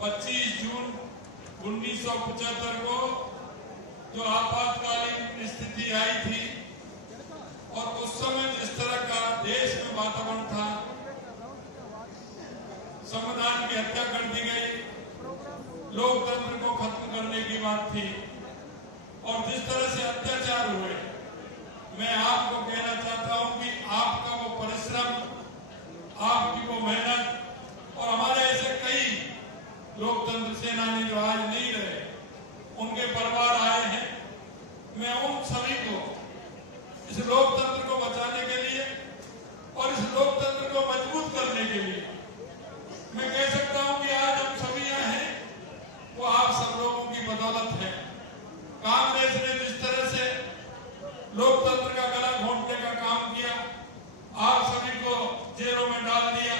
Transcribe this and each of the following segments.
25 जून 1975 को जो आपातकालीन स्थिति आई थी और उस समय जिस तरह का देश में वातावरण था, संविधान की हत्या कर दी गई, लोकतंत्र को खत्म करने की बात थी और जिस तरह से अत्याचार हुए, मैं आपको कहना चाहता हूं कि आपका वो परिश्रम, आपकी वो मेहनत और हमारे ऐसे कई लोकतंत्र सेनानी जो आज नहीं रहे, उनके परिवार आए हैं। मैं उन सभी को इस लोकतंत्र को बचाने के लिए और इस लोकतंत्र को मजबूत करने के लिए मैं कह सकता हूं कि आज हम सभी यहाँ हैं, वो आप सब लोगों की बदौलत है। कांग्रेस ने जिस तरह से लोकतंत्र का गला घोंटने का काम किया, आप सभी को जेलों में डाल दिया,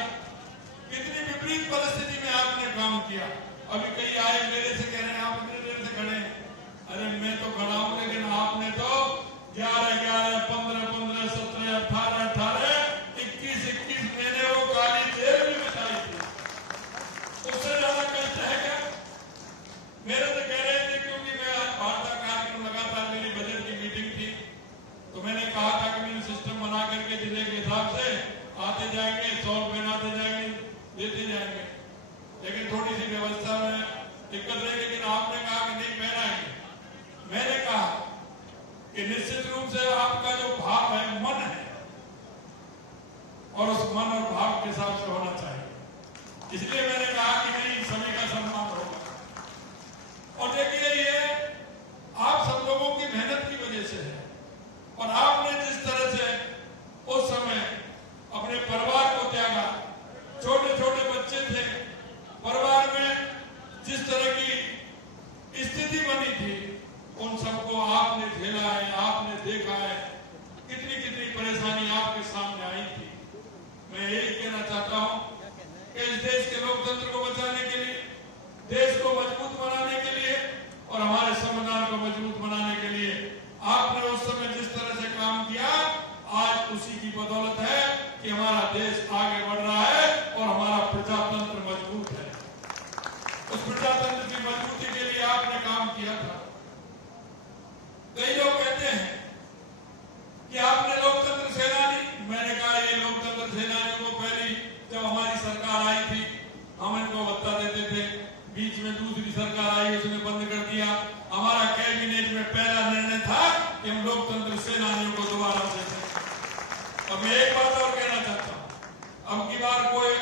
कितनी विपरीत परिस्थिति में आपने काम किया। अभी कई आए मेरे से कह रहे हैं आप इतनी देर से खड़े हैं। अरे मैं तो खड़ा हूं, लेकिन आपने तो 11-11, 15-15, 17, 18-18, 21-21 महीने वो काली जेल भी बिताई थी। उससे ज्यादा कष्ट है क्या? मेरे तो कह रहे थे, क्योंकि मैं वार्ता कार्यक्रम लगातार, मेरी बजट की मीटिंग थी, तो मैंने कहा था कि मैंने सिस्टम बना करके जिले के हिसाब से आते जाएंगे, 100 रुपए आते जाएंगे, देते जाएंगे, लेकिन थोड़ी सी व्यवस्था में दिक्कत रही। लेकिन आपने कहा कि नहीं पहनाएंगे। मैंने कहा कि निश्चित रूप से आपका जो भाव है, मन है, और उस मन और भाव के हिसाब से होना चाहिए। इसलिए मैंने कहा कि नहीं, सभी का सम्मान होगा। और देखिए, ये आप सब लोगों की मेहनत की वजह से है और आपने जिस तरह से उस समय अपने परिवार को त्यागा, छोटे छोटे बच्चे थे, परिवार में जिस तरह की स्थिति बनी थी, उन सबको आपने झेला है, आपने देखा है, कितनी कितनी परेशानी आपके सामने आई थी। मैं यही कहना चाहता हूं कि इस देश के लोकतंत्र को बचाने के लिए, देश को मजबूत बनाने के लिए और हमारे संविधान को मजबूत बनाने के लिए आपने उस समय जिस तरह से काम किया, आज उसी की बदौलत है कि हमारा देश आगे बढ़ रहा है और हमारा प्रजातंत्र मजबूत है। उस प्रजातंत्र की मजबूती के लिए आपने काम किया था। कई लोग कहते हैं कि आपने लोकतंत्र सेनानी, मैंने कहा ये लोकतंत्र सेनानियों को पहली जब हमारी सरकार आई थी, हम इनको भत्ता देते थे, बीच में दूसरी सरकार आई, उसने बंद कर दिया। हमारा कैबिनेट में पहला निर्णय था कि हम लोकतंत्र सेनानियों को दोबारा देते। अब मैं एक बात और कहना चाहता हूं, अब की बार कोई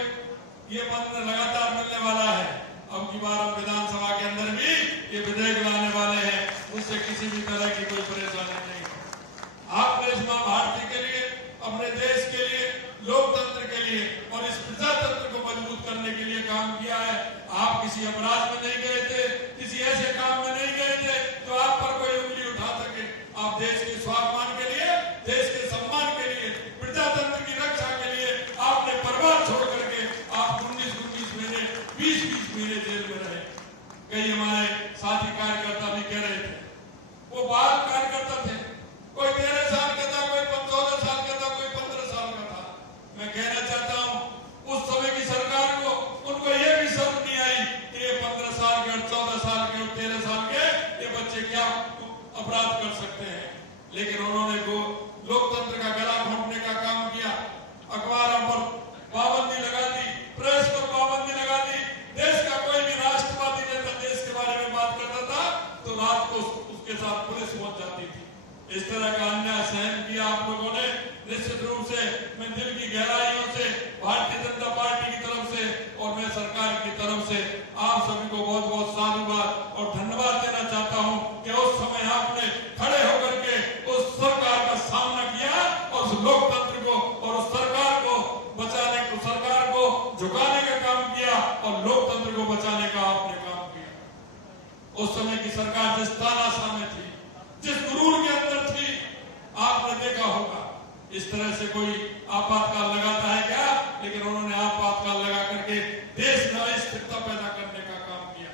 ये बंद लगातार मिलने वाला है, अब की बार हम विधानसभा के अंदर भी ये विधेयक लाने वाले हैं, उससे किसी भी तरह की कोई परेशानी नहीं है। आपने इस मां भारती के लिए, अपने देश के लिए, लोकतंत्र के लिए और इस प्रजातंत्र को मजबूत करने के लिए काम किया है। आप किसी अपराध में नहीं गए थे, किसी ऐसे काम में नहीं गए थे तो आप पर कोई उंगली उठा सके। आप देश के स्वाभिमान के लिए, देश के सम्मान के लिए, प्रजातंत्र की रक्षा के लिए आपने परिवार छोड़ करके आप 19-19 महीने, 20-20 महीने जेल में रहे। कई हमारे साथी कार्यकर्ता भी कह रहे थे, वो बाल कार्यकर्ता थे, कोई 13 साल का था, कोई 14 साल का था, कोई 15 साल का था। मैं कहना चाहता हूं, उस समय की सरकार को, उनको ये भी समझ नहीं आई कि ये 15 साल के और 14 साल के और 13 साल के ये बच्चे क्या अपराध कर सकते हैं। लेकिन उन्होंने लोकतंत्र का गला घोंटने का काम किया, अखबारों पर पाबंदी लगा दी, प्रेस पर पाबंदी लगा दी। देश का कोई भी राष्ट्रवादी नेता देश के बारे में बात करता था तो रात को उसके साथ पुलिस पहुंच जाती थी। इस तरह का अन्याय सहन किया आप लोगों ने। निश्चित रूप से मैं दिल की गहराइयों से भारतीय जनता पार्टी की तरफ से और मैं सरकार की तरफ से आप सभी को बहुत बहुत साधुवाद और धन्यवाद देना चाहता हूं कि उस समय आपने खड़े होकर के उस सरकार का सामना किया और उस लोकतंत्र को और उस सरकार को बचाने को, सरकार को झुकाने का काम किया और लोकतंत्र को बचाने का आपने काम किया। उस समय की सरकार जिस तानाशाह में थी, जिस गुरूर के अंदर थी, आपने देखा होगा इस तरह से कोई आपातकाल लगाता है क्या, लेकिन उन्होंने आपातकाल लगा करके देश में अस्थिरता पैदा करने का काम किया।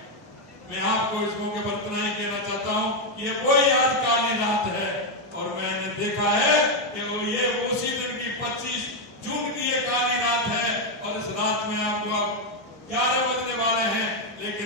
मैं आपको इस मौके पर इतना ही कहना चाहता हूं कि ये कोई आज काली रात है और मैंने देखा है कि वो ये उसी दिन की 25 जून की ये काली रात है और इस रात में आपको अब 11 बजने वाले हैं, लेकिन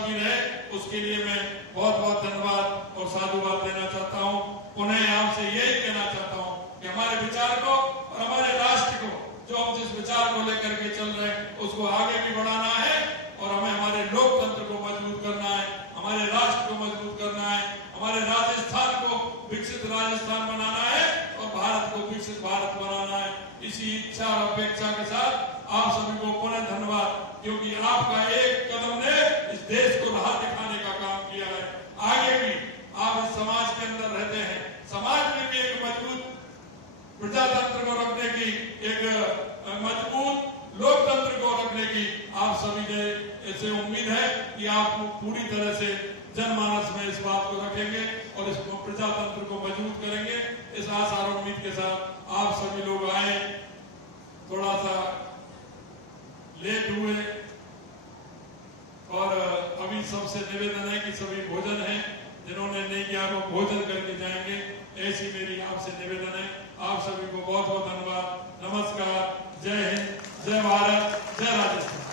सभी रहे, उसके लिए मैं बहुत बहुत धन्यवाद और साधुवाद देना चाहता हूँ। उन्हें आपसे यही कहना चाहता हूँ कि हमारे विचार को और हमारे राष्ट्र को, जो हम जिस विचार को लेकर के चल रहे हैं, उसको आगे भी बढ़ाना है और हमें हमारे लोकतंत्र को मजबूत करना है, हमारे राष्ट्र को मजबूत करना है, हमारे राजस्थान को विकसित राजस्थान बनाना है और भारत को विकसित भारत बनाना है। इसी इच्छा और अपेक्षा के साथ आप सभी को पुनः धन्यवाद, क्योंकि आपका एक कदम ने इस देश को राह दिखाने का काम किया है। आगे भी आप इस समाज के अंदर रहते हैं, समाज में भी एक मजबूत प्रजातंत्र को रखने की, एक मजबूत लोकतंत्र को रखने की आप सभी ने ऐसे उम्मीद है कि आप पूरी तरह से जनमानस में इस बात को रखेंगे और इस प्रजातंत्र को मजबूत करेंगे। इस आशा और उम्मीद के साथ आप सभी लोग आए, थोड़ा सा लेट हुए और अभी सबसे निवेदन है कि सभी भोजन है, जिन्होंने नहीं किया वो भोजन करके जाएंगे, ऐसी मेरी आपसे निवेदन है। आप सभी को बहुत बहुत धन्यवाद। नमस्कार, जय हिंद, जय भारत, जय राजस्थान।